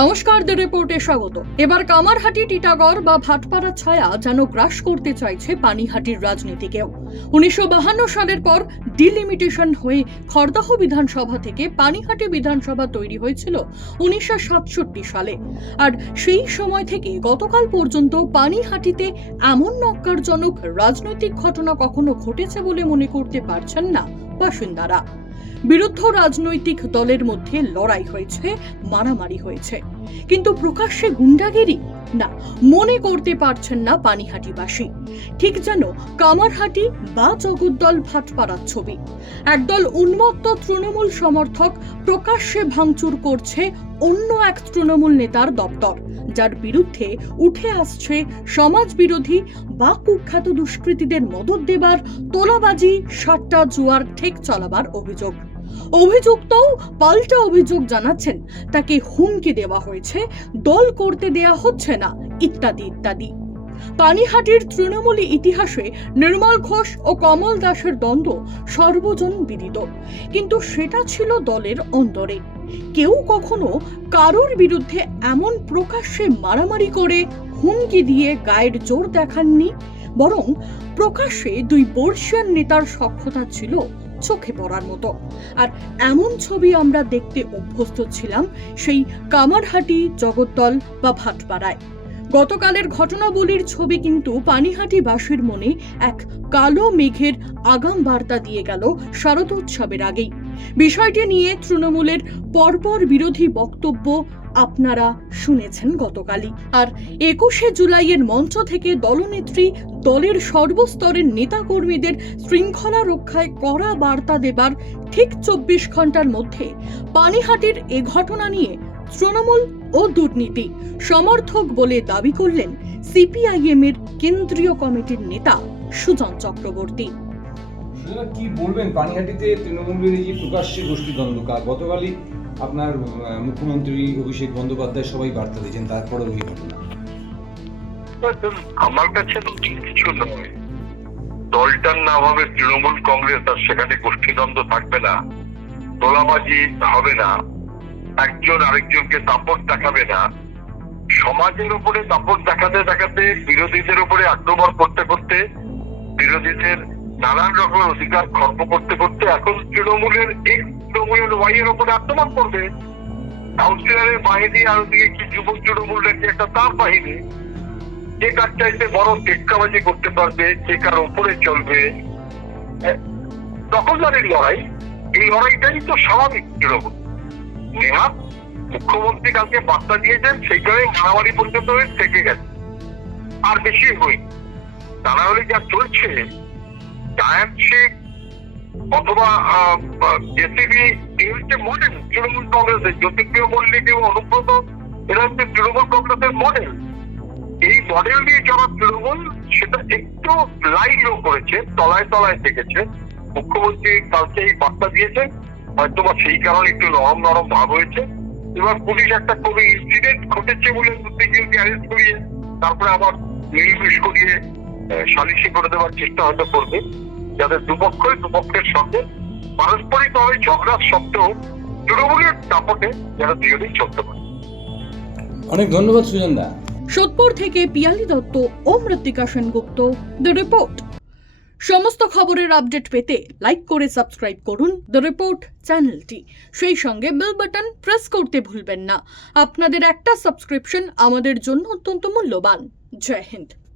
নমস্কার দ্য রিপোর্টে স্বাগত। এবার কামারহাটি, টিটাগড় বা ভাটপাড়া ছায়া যেন গ্রাস করতে চাইছে পানিহাটির রাজনীতিকেও। উনিশশো সালের পর ডিলিমিটেশন হয়ে খড়দাহ বিধানসভা থেকে পানিহাটি বিধানসভা তৈরি হয়েছিল উনিশশো সাতষট্টি সালে। আর সেই সময় থেকে গতকাল পর্যন্ত পানিহাটিতে এমন নক্কারজনক রাজনৈতিক ঘটনা কখনো ঘটেছে বলে মনে করতে পারছেন না বাসিন্দারা। বিরুদ্ধ রাজনৈতিক দলের মধ্যে লড়াই হয়েছে, মারামারি হয়েছে। কিন্তু প্রকাশ্যে গুন্ডাগিরি? না, মনে করতে পারছেন না পানিহাটিবাসী। ঠিক যেন কামারহাটি বা জগদ্দল ভাটপাড়ার ছবি। একদল উন্মত্ত তৃণমূল সমর্থক প্রকাশ্যে ভাঙচুর করছে অন্য এক তৃণমূল নেতার দপ্তর, যার বিরুদ্ধে উঠে আসছে সমাজ বিরোধী বা কুখ্যাত দুষ্কৃতীদের মদত দেবার তোলাবাজি, সাট্টা জুয়ার, ঠেক চলাবার অভিযোগ। অভিযুক্তও পাল্টা অভিযোগ জানাচ্ছেন। তাকে হুমকি দেওয়া হয়েছে, দল করতে দেয়া হচ্ছে না, ইত্যাদি ইত্যাদি। পানিহাটির তৃণমূলী ইতিহাসে নির্মল ঘোষ ও কমল দাসের দ্বন্দ্ব সর্বজন বিদিত। কিন্তু সেটা ছিল দলের অন্তরে। কেউ কখনো কারোর বিরুদ্ধে এমন প্রকাশ্যে মারামারি করে হুমকি দিয়ে গায়ের জোর দেখাননি, বরং প্রকাশ্যে দুই বর্ষিয়ান নেতার সক্ষতা ছিল চোখে পড়ার মতো। আর এমন ছবি আমরা দেখতে অভ্যস্ত ছিলাম সেই কামারহাটি জগদ্দল বা ভাটপাড়ায়। গতকালের ঘটনাবলীর ছবি কিন্তু পানিহাটিবাসীর মনে এক কালো মেঘের আগাম বার্তা দিয়ে গেল শারদোৎসবের আগেই। বিষয়টি নিয়ে তৃণমূলের পরপর বিরোধী বক্তব্য আপনারা শুনেছেন গতকালই। আর একুশে জুলাইয়ের মঞ্চ থেকে দলনেত্রী, দলের সর্বস্তরের নেতাকর্মীদের শৃঙ্খলা রক্ষায় কড়া বার্তা দেবার ঠিক চব্বিশ ঘণ্টার মধ্যে পানিহাটির এ ঘটনা নিয়ে তৃণমূল ও দুর্নীতি সমর্থক বলে দাবি করলেন সিপিআইএম এর কেন্দ্রীয় কমিটির নেতা সুজন চক্রবর্তী। কি বলবেন? পানিহাটিতে তৃণমূলের এই প্রকাশ্যে গোষ্ঠীদ্বন্দ্ব গতকালই আপনার মুখ্যমন্ত্রী অভিষেক বন্দ্যোপাধ্যায় সবাই বার্তা দিয়েছেন তারপরে ওই ঘটনা। আমার কাছে নতুন কিছু নয়। দলটার নাম হবে তৃণমূল কংগ্রেস, আর সেখানে গোষ্ঠীদ্বন্দ্ব থাকবে না। তোলাবাজি হবে না। একজন আরেকজনকে তাপট দেখাবে না। সমাজের উপরে তাপট দেখাতে দেখাতে বিরোধীদের উপরে আক্রমণ করতে করতে বিরোধীদের নানান রকমের অধিকার খর্ব করতে করতে এখন তৃণমূলের এক তৃণমূলের ওয়াই এর উপরে আক্রমণ করবে। কাউন্সিলরের বাহিনী আর ওদিকে কি যুবক তৃণমূল নাকি একটা তার বাহিনী, যে কার চাইতে বড় টেক্কাবাজি করতে পারবে, যে কার উপরে চলবে। দখলদারির লড়াই, এই লড়াইটাই তো স্বাভাবিক তৃণমূল। নেহাত মুখ্যমন্ত্রী কালকে বার্তা দিয়েছেন, সেইখানে মারামারি পর্যন্ত থেকে গেছে। আর বেশি হই তা না হলে যা চলছে জায়ান্ট অথবা জেসিবি এই হচ্ছে মডেল তৃণমূল কংগ্রেসের জ্যোতিপ্রিয় মল্লিক এবং অনুব্রত, এরা হচ্ছে তৃণমূল কংগ্রেসের মডেল এই মডেল নিয়ে যারা তৃণমূল, সেটা একটু লাইনও করেছে, তলায় তলায় থেকেছে মুখ্যমন্ত্রী কালকে এই বার্তা দিয়েছেন হয়তো বা সেই কারণে একটু নরম নরম ভাব হয়েছে। এবার পুলিশ একটা কোনো ইনসিডেন্ট ঘটেছে বলে দু তিনজনকে অ্যারেস্ট করিয়ে, তারপরে আবার নির্বিষ করিয়ে সালিশি করে দেওয়ার চেষ্টা হয়তো করবে। যাতে দুপক্ষই দুপক্ষের সঙ্গে পারস্পরিক ভাবে ঝগড়ার সত্ত্বেও তৃণমূলের দাপটে যারা দুজনেই চলতে পারে। অনেক ধন্যবাদ সুজন দা। সোদপুর থেকে পিয়ালি দত্ত ও মৃত্তিকা সেনগুপ্ত দ্য রিপোর্ট। সমস্ত খবরের আপডেট পেতে লাইক করে সাবস্ক্রাইব করুন দ্য রিপোর্ট চ্যানেলটি। সেই সঙ্গে বেল বাটন প্রেস করতে ভুলবেন না। আপনাদের একটা সাবস্ক্রিপশন আমাদের জন্য অত্যন্ত মূল্যবান। জয় হিন্দ।